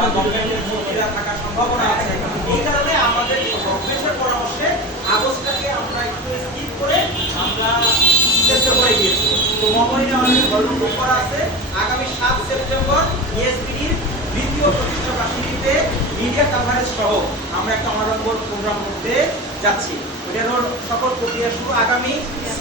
বা গভর্নমেন্টের ভর্তিরা থাকার সম্ভাবনা আছে। এই কারণে আমাদের গভর্নমেন্টের পরামর্শে আগস্টটাকে আমরা একটু স্কিপ করে আমরা সেপ্টেম্বরে গিয়েছি। তো মহামণিতে আমাদের হলরুম বুক করা আছে। আগামী 7 সেপ্টেম্বর ইএসবিডির দ্বিতীয় প্রতিষ্ঠা বার্ষিকীতে মিডিয়া কভারেজ সহ আমরা একটা অনারম্বর প্রোগ্রাম করতে যাচ্ছি। এটার সকল প্রক্রিয়া শুরু আগামী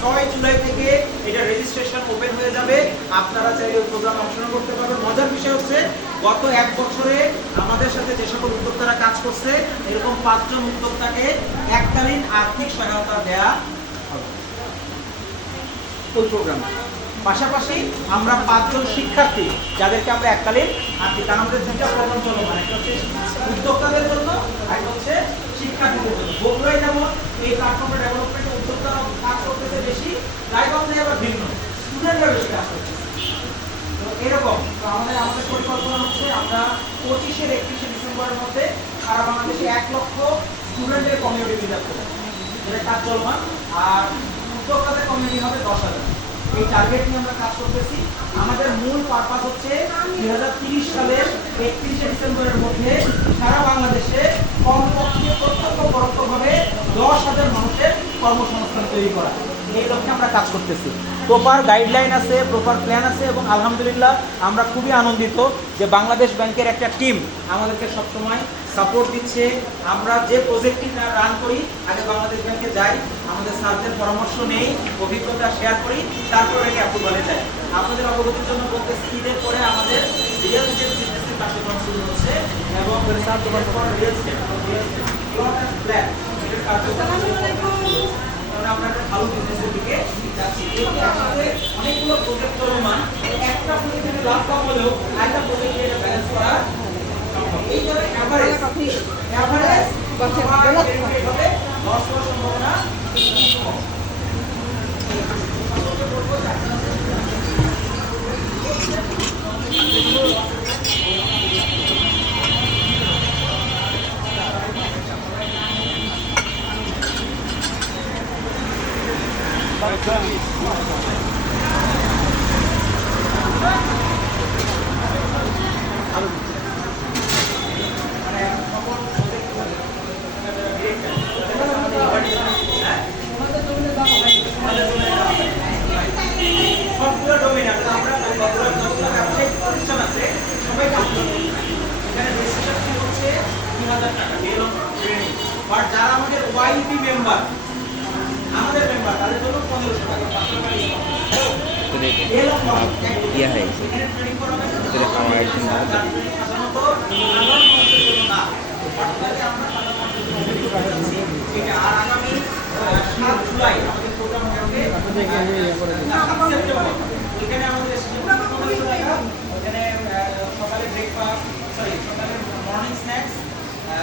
6 জুলাই থেকে এটা রেজিস্ট্রেশন ওপেন হয়ে যাবে। আপনারা চাইলে ওই প্রোগ্রামে অংশগ্রহণ করতে পারবেন। মজার বিষয় হচ্ছে গত 1 বছরে আমাদের সাথে যে সকল উদ্যোক্তারা কাজ করছে এরকম 5 জন উদ্যোক্তাকে এককালীন আর্থিক সহায়তা দেয়া হবে ওই প্রোগ্রামে। পাশাপাশি আমরা 5 জন শিক্ষার্থী যাদেরকে আমরা এককালীন আর্থিক, কারণ আমাদের দুইটা প্রোগ্রাম চলমান, একটা হচ্ছে উদ্যোক্তাদের জন্য আর একটা হচ্ছে শিক্ষার্থীদের জন্য। বগুড়ায় যেমন এই প্ল্যাটফর্মের ডেভেলপমেন্টে উদ্যোক্তারা কাজ করতেছে বেশি, রায়গঞ্জে আবার ভিন্ন, স্টুডেন্টরা বেশি কাজ করতেছে। তো এরকম তো আমাদের পরিকল্পনা হচ্ছে আমরা 25 আর 31 ডিসেম্বরের মধ্যে সারা বাংলাদেশে 1 লক্ষ স্টুডেন্টের কমিউনিটি বিল্ড আপ করব, যেটা কাজ চলমান। আর উদ্যোক্তাদের কমিউনিটি হবে 10,000। এই টার্গেট নিয়ে আমরা কাজ করতেছি। আমাদের মূল পারপাস হচ্ছে 2030 সালের 31 ডিসেম্বরের মধ্যে সারা বাংলাদেশে কমপক্ষে প্রত্যক্ষ পরোক্ষভাবে 10,000 মানুষের কর্মসংস্থান তৈরি করা, এই লক্ষ্যে আমরা কাজ করতেছি। প্রপার গাইডলাইন আছে, প্রপার প্ল্যান আছে এবং আলহামদুলিল্লাহ আমরা খুবই আনন্দিত যে বাংলাদেশ ব্যাংকের একটা টিম আমাদেরকে সবসময় সাপোর্ট দিচ্ছে। আমরা যে প্রজেক্টটি রান করি আগে বাংলাদেশ ব্যাংকে যাই, আমাদের স্যারদের পরামর্শ নেই, অভিজ্ঞতা শেয়ার করি, তারপরে একে অ্যাপ্রুভালে যায়। আপনাদের অবগতির জন্য বলতেছি, ঈদের পরে আমাদের রিয়েল এস্টেট বিজনেসের কার্যক্রম শুরু হচ্ছে এবং রিয়েল এস্টেট প্ল্যান এটার কার্যক্রম আমরা একটা ভালো বিজনেসের দিকে যাচ্ছি। অনেকগুলো প্রজেক্ট চলমান, একটা প্রজেক্টে লাভ কম হলেও আরেকটা প্রজেক্টে এটা ব্যালেন্স করা সম্ভব। এই ধরনের এভারেজ হবে লস হওয়ার সম্ভাবনা কম। সবগুলো ডোমেইন আছে, আমরা ব্যবসায়িক প্রতিষ্ঠান আছে সবাই কাজ করবে। এখানে রেজিস্ট্রেশন ফি হচ্ছে 3000 টাকা ডেল অন ট্রেনিং। বাট যারা আমাদের ওয়াইপি মেম্বার, আমাদের মেম্বার তাদের জন্য 1500 টাকা। ইয়া হয়ে গেছে ভিতরে খাওয়ার জন্য আর আগামী 7 জুলাই আমাদের প্রোগ্রাম হবে। এখানে আমাদের এখানে সকালে ব্রেকফাস্ট, সকালে মর্নিং স্ন্যাক্স,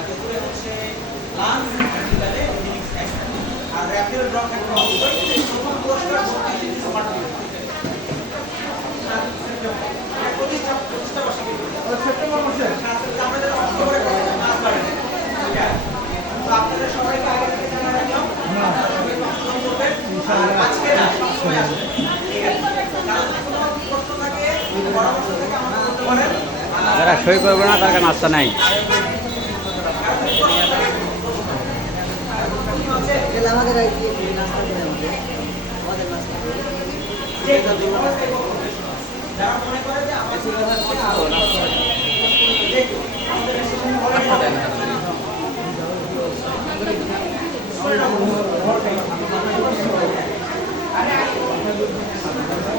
দুপুরে হচ্ছে লাঞ্চ, বিকালে ইভিনিং স্ন্যাক্স আর র্যাপেল ড্র থাকবে অবশ্যই। প্রথম পুরস্কার প্রতিষ্ঠা বার্ষিকী সেপ্টেম্বর মাসে আমাদের অক্টোবরে ক্লাস বাড়ে। তো আপনাদের সবাইকে আগে থেকে জানা রাখলাম, সবাই অংশগ্রহণ করবেন আজকে না, সবসময় আসবেন। ঠিক আছে, কারণ কোনো প্রশ্ন থাকে পরামর্শ থেকে আমাকে বলতে পারেন। যারা সই করবে না তার নাস্তা নাই। আমাদের নাস্তা করে আমাদের নাস্তা করে যারা মনে করে যে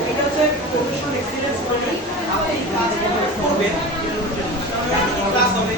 এটা হচ্ছে প্রফেশনাল এক্সিলেন্স করে আপনি কাজ করবেন, ক্লাস হবে